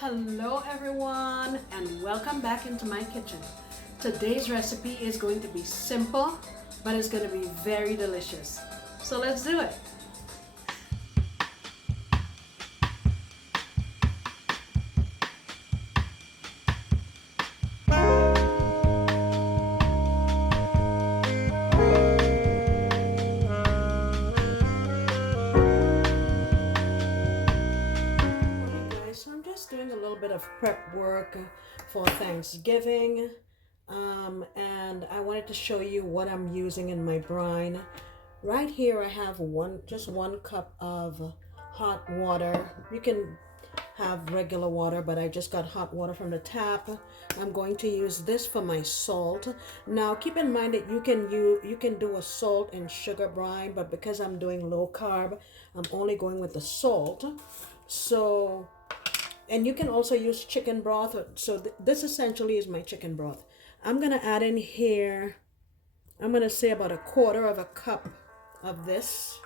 Hello everyone and welcome back into my kitchen. Today's recipe is going to be simple, but it's going to be very delicious. So let's do it. Doing a little bit of prep work for Thanksgiving, and I wanted to show you what I'm using in my brine. Right here I have just one cup of hot water. You can have regular water, but I just got hot water from the tap. I'm going to use this for my salt. Now keep in mind that you can do a salt and sugar brine, but because I'm doing low carb, I'm only going with the salt. And you can also use chicken broth. So this essentially is my chicken broth. I'm going to add in here, I'm going to say about 1/4 cup of this.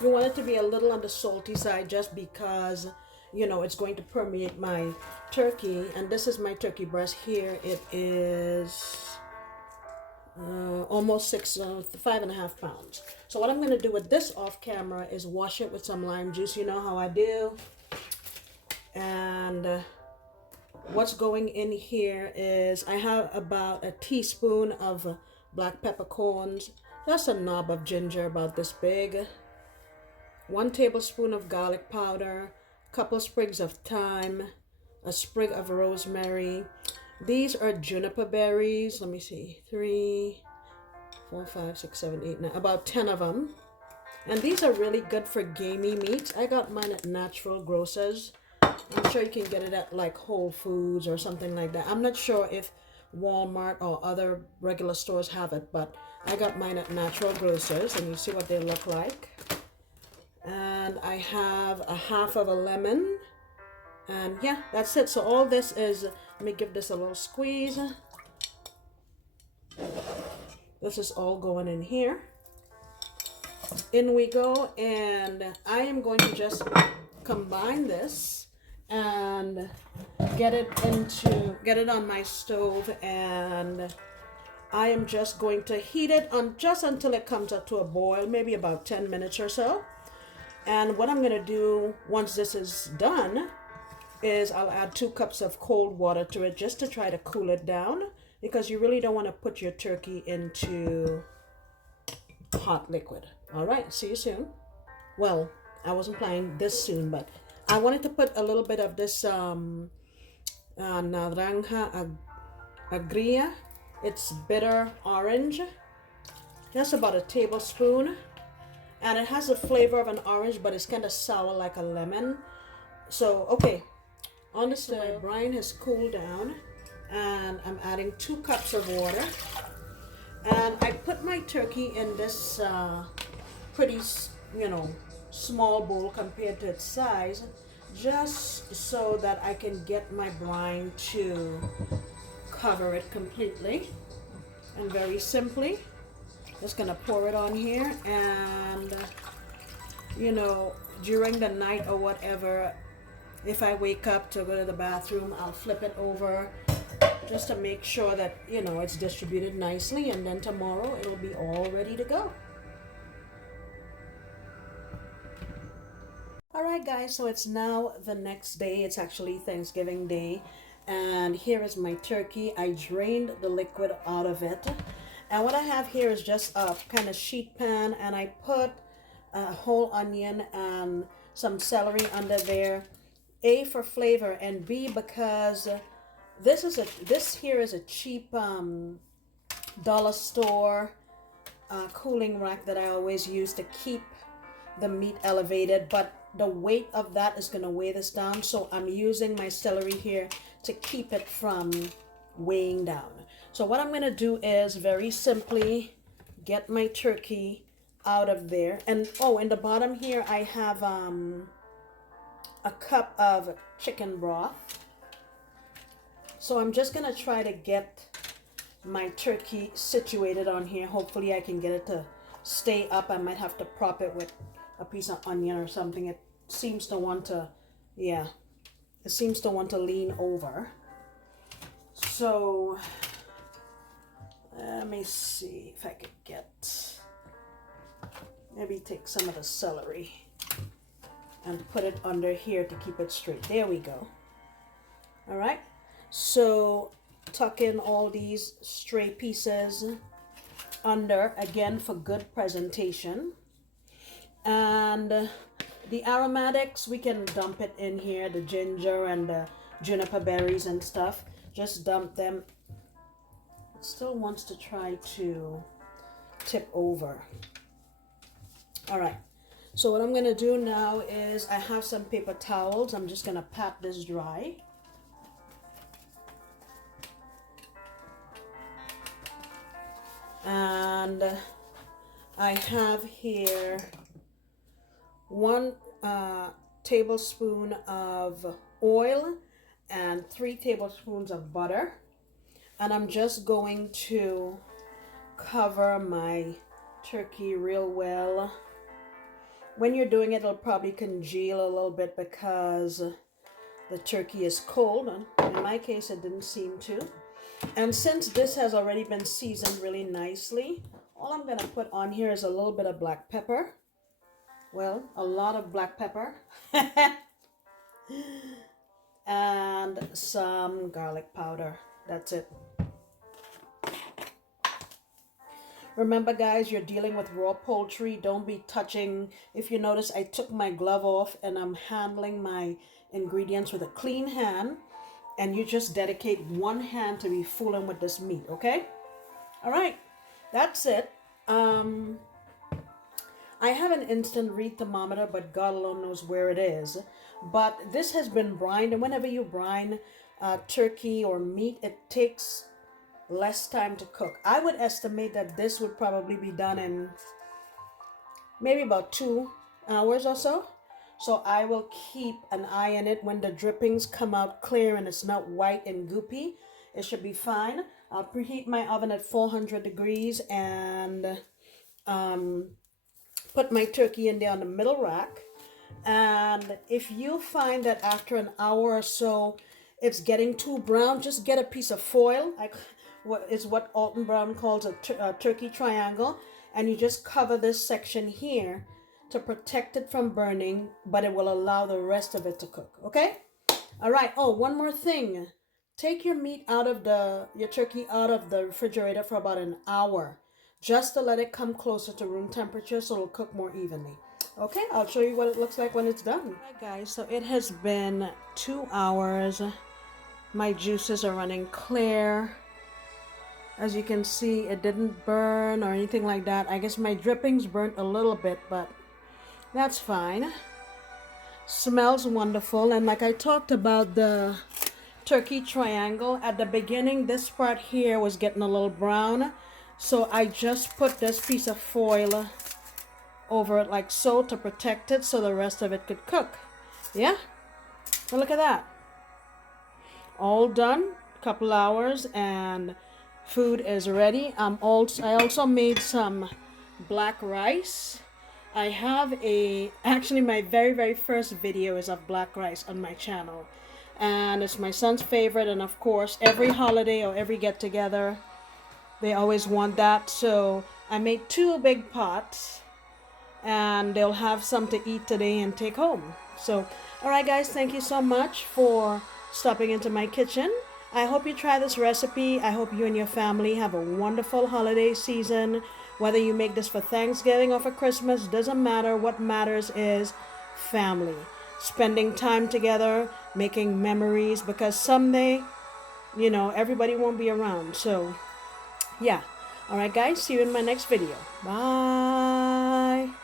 You want it to be a little on the salty side just because, you know, it's going to permeate my turkey. And this is my turkey breast here. It is almost 5.5 pounds. So what I'm going to do with this off camera is wash it with some lime juice. You know how I do. And what's going in here is I have about a teaspoon of black peppercorns, just a knob of ginger about this big, 1 tablespoon of garlic powder, a couple sprigs of thyme, a sprig of rosemary. These are juniper berries. Let me see, 3, 4, 5, 6, 7, 8, 9, about 10 of them. And these are really good for gamey meats. I got mine at Natural Grocers. I'm sure you can get it at like Whole Foods or something like that. I'm not sure if Walmart or other regular stores have it, but I got mine at Natural Grocers, and you see what they look like. And I have a 1/2 of a lemon, and yeah, that's it. So all this is, let me give this a little squeeze. This is all going in here. In we go, and I am going to just combine this and get it on my stove, and I am just going to heat it on just until it comes up to a boil, maybe about 10 minutes or so. And what I'm going to do once this is done is I'll add 2 cups of cold water to it just to try to cool it down, because you really don't want to put your turkey into hot liquid. All right, see you soon. Well, I wasn't planning this soon, but I wanted to put a little bit of this naranja agria. It's bitter orange. That's about a tablespoon. And it has the flavor of an orange, but it's kind of sour like a lemon. So, okay. On the stove, my brine has cooled down, and I'm adding 2 cups of water. And I put my turkey in this pretty, small bowl compared to its size, just so that I can get my brine to cover it completely. And very simply, just gonna pour it on here, and during the night or whatever, if I wake up to go to the bathroom, I'll flip it over just to make sure that it's distributed nicely, and then tomorrow it'll be all ready to go. Alright guys, so it's now the next day. It's actually Thanksgiving Day, and here is my turkey. I drained the liquid out of it, and what I have here is just a kind of sheet pan, and I put a whole onion and some celery under there. A, for flavor, and B, because this here is a cheap dollar store cooling rack that I always use to keep the meat elevated, but the weight of that is going to weigh this down, so I'm using my celery here to keep it from weighing down. So what I'm going to do is very simply get my turkey out of there, and in the bottom here I have a cup of chicken broth. So I'm just going to try to get my turkey situated on here. Hopefully I can get it to stay up. I might have to prop it with a piece of onion or something. It seems to want to, yeah, it seems to want to lean over. So let me see if I could get, maybe take some of the celery and put it under here to keep it straight. There we go. All right, so tuck in all these stray pieces under, again, for good presentation. And the aromatics, we can dump it in here, the ginger and the juniper berries and stuff. Just dump them. It still wants to try to tip over. All right, so what I'm going to do now is I have some paper towels. I'm just going to pat this dry. And I have here 1 tablespoon of oil and 3 tablespoons of butter. And I'm just going to cover my turkey real well. When you're doing it, it'll probably congeal a little bit because the turkey is cold. In my case, it didn't seem to. And since this has already been seasoned really nicely, all I'm going to put on here is a little bit of black pepper. Well, a lot of black pepper. And some garlic powder. That's it. Remember, guys, you're dealing with raw poultry. Don't be touching. If you notice, I took my glove off and I'm handling my ingredients with a clean hand. And you just dedicate one hand to be fooling with this meat, okay? All right, that's it. I have an instant read thermometer, but God alone knows where it is. But this has been brined, and whenever you brine turkey or meat, it takes less time to cook. I would estimate that this would probably be done in maybe about 2 hours or so. So I will keep an eye on it. When the drippings come out clear and it's not white and goopy, it should be fine. I'll preheat my oven at 400 degrees and put my turkey in there on the middle rack. And if you find that after an hour or so it's getting too brown, just get a piece of foil. It's what Alton Brown calls a turkey triangle. And you just cover this section here to protect it from burning, but it will allow the rest of it to cook, okay? All right, oh, one more thing. Take your meat out of your turkey out of the refrigerator for about an hour, just to let it come closer to room temperature so it'll cook more evenly. Okay, I'll show you what it looks like when it's done. All right, guys, so it has been 2 hours. My juices are running clear. As you can see, it didn't burn or anything like that. I guess my drippings burnt a little bit, but that's fine. Smells wonderful. And like I talked about the turkey triangle, at the beginning, this part here was getting a little brown. So I just put this piece of foil over it like so to protect it so the rest of it could cook. Yeah? So look at that. All done. Couple hours and food is ready. I also made some black rice. I have actually my very first video is of black rice on my channel, and it's my son's favorite, and of course every holiday or every get together they always want that. So I made 2 big pots and they'll have some to eat today and take home. So all right, guys, thank you so much for stopping into my kitchen. I hope you try this recipe. I hope you and your family have a wonderful holiday season. Whether you make this for Thanksgiving or for Christmas, doesn't matter. What matters is family. Spending time together, making memories, because someday, you know, everybody won't be around. So, yeah. All right, guys, see you in my next video. Bye.